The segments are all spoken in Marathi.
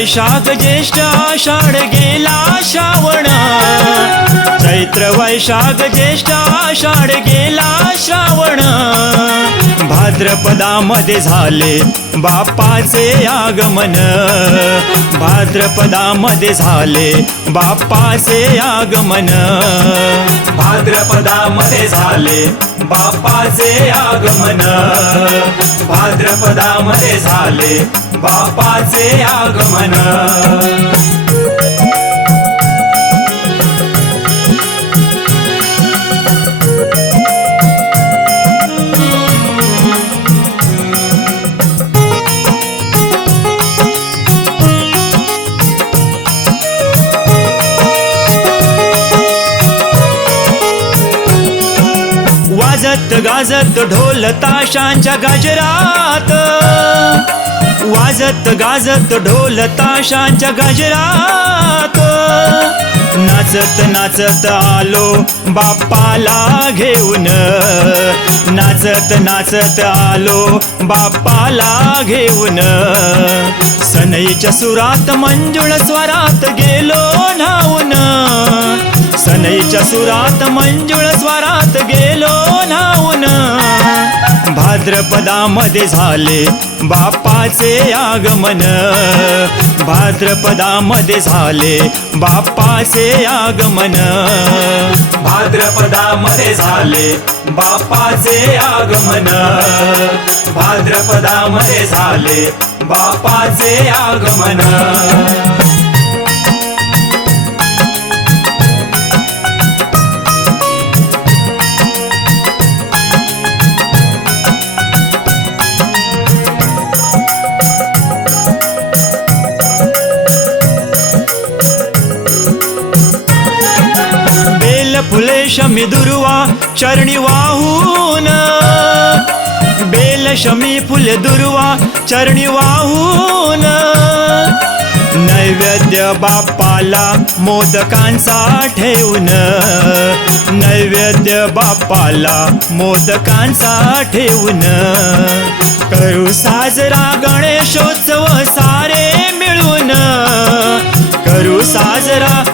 वैशाख ज्येष्ठ आषाढ गेला श्रावण. चैत्र वैशाख ज्येष्ठ आषाढ गेला श्रावण. भाद्रपदामध्ये झाले बाप्पाचे आगमन. भाद्रपदामध्ये झाले बाप्पाचे आगमन. भाद्रपदामध्ये झाले बाप्पाचे आगमन. भाद्रपदामध्ये झाले बापाचे आगमन. वाजत गाजत ढोल ताशांच्या गजरात. वाजत गाजत ढोल ताशांच्या गजरात. नाचत नाचत आलो बाप्पाला घेऊन. नाचत नाचत आलो बाप्पाला घेऊन. सनईच्या सुरात मंजुळ स्वरात गेलो न्हाऊन. सनईच्या सुरात मंजुळ स्वरात गेलो भाद्रपदामध्ये झाले बाप्पाचे आगमन. भाद्रपदामध्ये झाले बाप्पाचे आगमन. भाद्रपदामध्ये झाले बाप्पाचे आगमन. भाद्रपदामध्ये झाले बाप्पाचे आगमन. शमी दुर्वा चरणी वाहून. बेल शमी फुले दुर्वा चरणी वाहून. नैवेद्य बाप्पाला मोदकांचा ठेवून. नैवेद्य बाप्पाला मोदकांचा ठेवून. करू साजरा गणेशोत्सव सारे मिळून. करू साजरा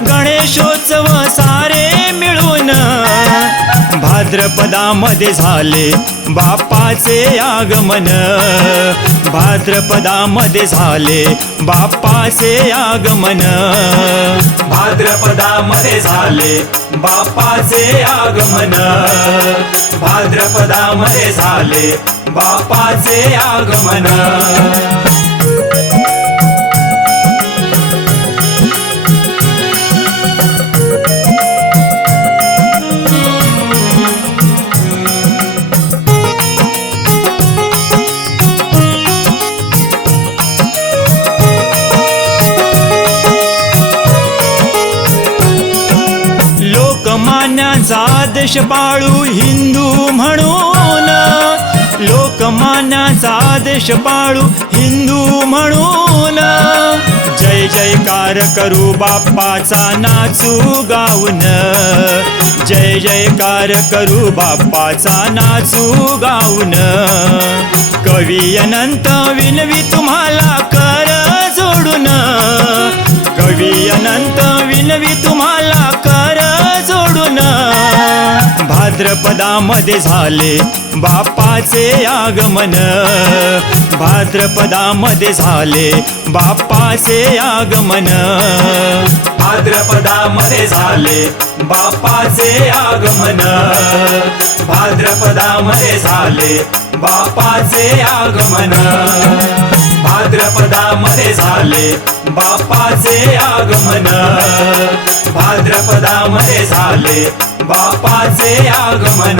भाद्रपदामध्ये झाले बाप्पाचे आगमन. भाद्रपदामध्ये झाले बाप्पाचे आगमन. भाद्रपदामध्ये झाले बाप्पाचे आगमन. भाद्रपदामध्ये झाले बाप्पाचे आगमन. देश पाळू हिंदू म्हणून लोकमान्याचा आदेश पाळू हिंदू म्हणून. जय जयकार करू बाप्पाचा नाचू गाऊन जय जयकार करू बाप्पाचा नाचू गाऊन. कवी अनंत विनवी तुम्हाला कर जोडून कवी अनंत विनवी तुम्हाला भाद्रपदामध्ये झाले बाप्पाचे आगमन. भाद्रपदामध्ये झाले बाप्पाचे आगमन. भाद्रपदामध्ये झाले बाप्पाचे आगमन. भाद्रपदामध्ये झाले बाप्पाचे आगमन. भाद्रपदामध्ये झाले बाप्पाचे आगमन. भाद्रपदामध्ये झाले. बाप्पाचे आगमन.